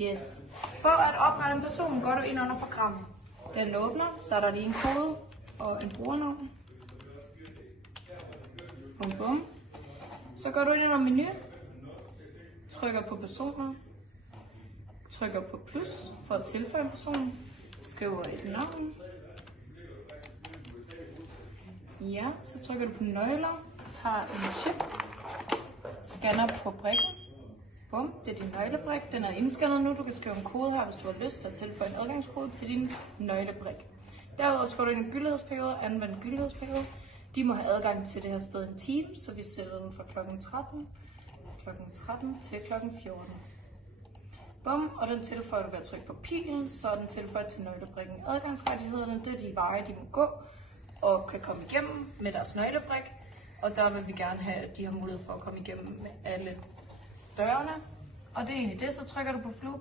Yes. For at oprette en person, går du ind under programmet. Den åbner, så er der lige en kode og en brugernavn. Bum bum. Så går du ind under menu, trykker på personer, trykker på plus for at tilføje en person, skriver et navn. Ja, så trykker du på nøgler, tager en chip, scanner på brikken. Bum, det er din nøglebrik. Den er indscannet nu. Du kan skrive en kode her, hvis du har lyst til at tilføje en adgangskode til din nøglebrik. Derudover skal du ind i gyldighedsperiode, anvende gyldighedsperiode. De må have adgang til det her sted en time, så vi sætter den fra kl. 13 til kl. 14. Bum, og den tilføjer du ved at trykke på pilen, så den tilføjer til nøglebrikken. Adgangsrettighederne, det er de veje, de må gå og kan komme igennem med deres nøglebrik. Og der vil vi gerne have, at de har mulighed for at komme igennem med alle dørene. Og det er egentlig det, så trykker du på